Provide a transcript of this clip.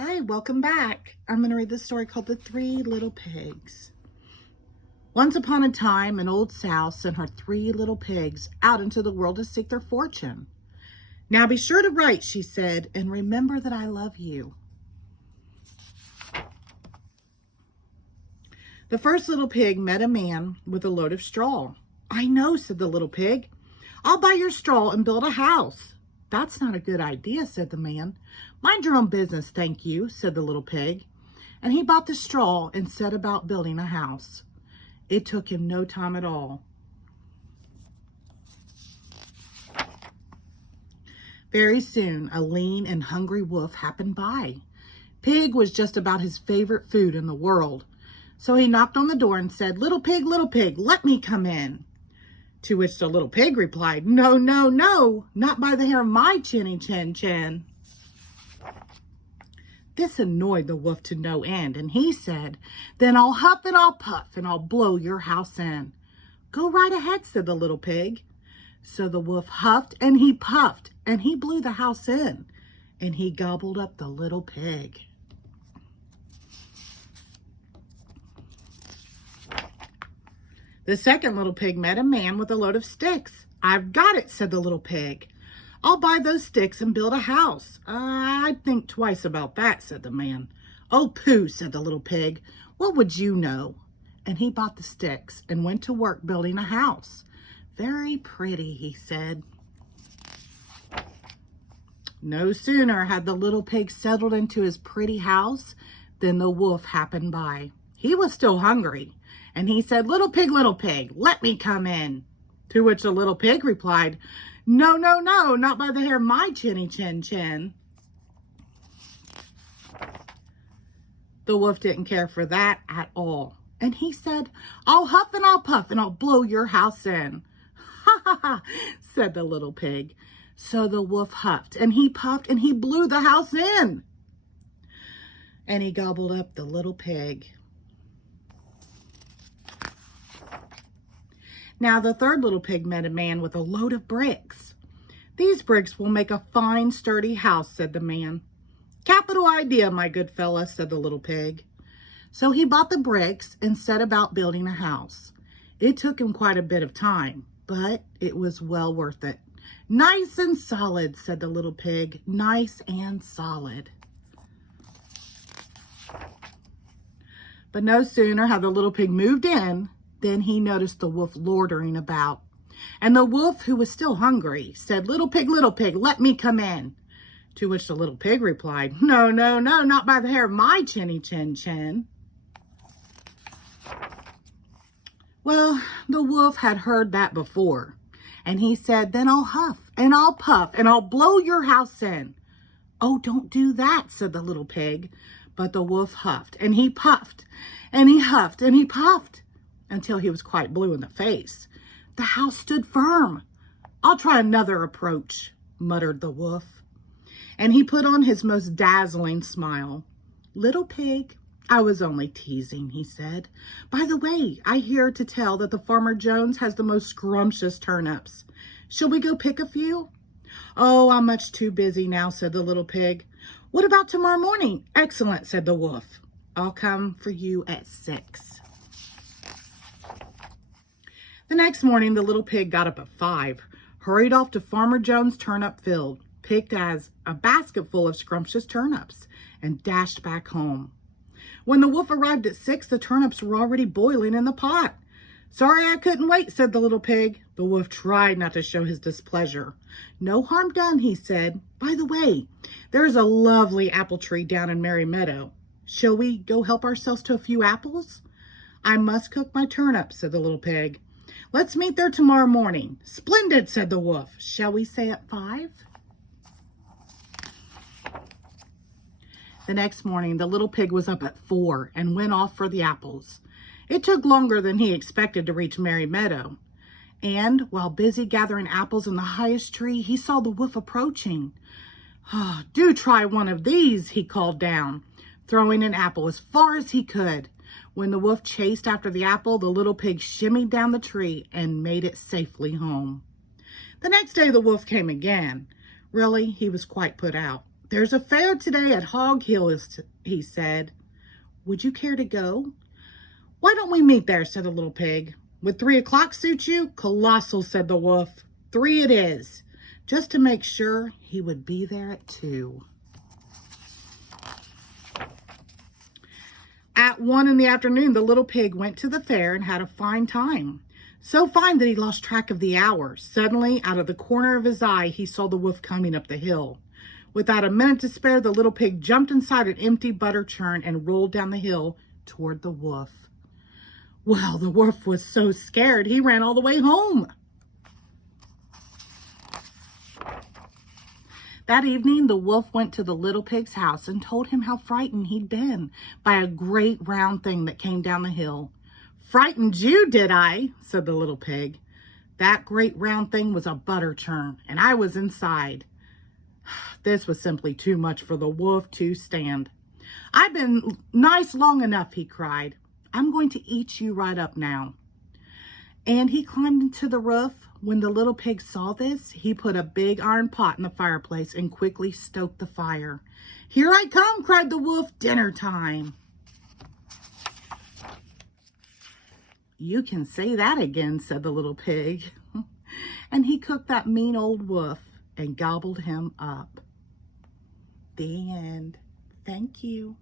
Hi, welcome back. I'm going to read this story called The Three Little Pigs. Once upon a time, an old sow sent her three little pigs out into the world to seek their fortune. Now be sure to write, she said, and remember that I love you. The first little pig met a man with a load of straw. I know, said the little pig. I'll buy your straw and build a house. That's not a good idea, said the man. Mind your own business, thank you, said the little pig. And he bought the straw and set about building a house. It took him no time at all. Very soon, a lean and hungry wolf happened by. Pig was just about his favorite food in the world. So he knocked on the door and said, little pig, let me come in. To which the little pig replied, no, no, no, not by the hair of my chinny chin chin. This annoyed the wolf to no end, and he said, then I'll huff and I'll puff and I'll blow your house in. Go right ahead, said the little pig. So the wolf huffed and he puffed and he blew the house in, and he gobbled up the little pig. The second little pig met a man with a load of sticks. I've got it, said the little pig. I'll buy those sticks and build a house. I'd think twice about that, said the man. Oh, pooh, said the little pig. What would you know? And he bought the sticks and went to work building a house. Very pretty, he said. No sooner had the little pig settled into his pretty house than the wolf happened by. He was still hungry, and he said, little pig, let me come in. To which the little pig replied, no, no, no, not by the hair of my chinny chin chin. The wolf didn't care for that at all, and he said, I'll huff and I'll puff and I'll blow your house in. Ha ha ha, said the little pig. So the wolf huffed and he puffed and he blew the house in. And he gobbled up the little pig. Now the third little pig met a man with a load of bricks. These bricks will make a fine, sturdy house, said the man. Capital idea, my good fella, said the little pig. So he bought the bricks and set about building a house. It took him quite a bit of time, but it was well worth it. Nice and solid, said the little pig. Nice and solid. But no sooner had the little pig moved in than he noticed the wolf loitering about. And the wolf, who was still hungry, said, little pig, let me come in. To which the little pig replied, no, no, no, not by the hair of my chinny chin chin. Well, the wolf had heard that before, and he said, then I'll huff and I'll puff and I'll blow your house in. Oh, don't do that, said the little pig. But the wolf huffed and he puffed and he huffed and he puffed until he was quite blue in the face. The house stood firm. I'll try another approach, muttered the wolf. And he put on his most dazzling smile. Little pig, I was only teasing, he said. By the way, I hear to tell that the Farmer Jones has the most scrumptious turnips. Shall we go pick a few? Oh, I'm much too busy now, said the little pig. What about tomorrow morning? Excellent, said the wolf. I'll come for you at 6. The next morning, the little pig got up at 5, hurried off to Farmer Jones' turnip field, picked as a basket full of scrumptious turnips, and dashed back home. When the wolf arrived at 6, the turnips were already boiling in the pot. Sorry I couldn't wait, said the little pig. The wolf tried not to show his displeasure. No harm done, he said. By the way, there is a lovely apple tree down in Merry Meadow. Shall we go help ourselves to a few apples? I must cook my turnips, said the little pig. Let's meet there tomorrow morning. Splendid, said the wolf. Shall we say at 5? The next morning, the little pig was up at 4 and went off for the apples. It took longer than he expected to reach Merry Meadow. And while busy gathering apples in the highest tree, he saw the wolf approaching. Oh, do try one of these, he called down, throwing an apple as far as he could. When the wolf chased after the apple, the little pig shimmied down the tree and made it safely home. The next day, the wolf came again. Really, he was quite put out. "There's a fair today at Hog Hill," he said. "Would you care to go?" "Why don't we meet there?" said the little pig. "Would 3 o'clock suit you?" "Colossal," said the wolf. "3 it is." Just to make sure, he would be there at 2. At 1 in the afternoon, the little pig went to the fair and had a fine time. So fine that he lost track of the hour. Suddenly, out of the corner of his eye, he saw the wolf coming up the hill. Without a minute to spare, the little pig jumped inside an empty butter churn and rolled down the hill toward the wolf. Well, the wolf was so scared, he ran all the way home. That evening, the wolf went to the little pig's house and told him how frightened he'd been by a great round thing that came down the hill. "Frightened you, did I?" said the little pig. "That great round thing was a butter churn, and I was inside." This was simply too much for the wolf to stand. "I've been nice long enough," he cried. "I'm going to eat you right up now." And he climbed into the roof. When the little pig saw this, he put a big iron pot in the fireplace and quickly stoked the fire. "Here I come," cried the wolf. "Dinner time." "You can say that again," said the little pig. And he cooked that mean old wolf and gobbled him up. The end. Thank you.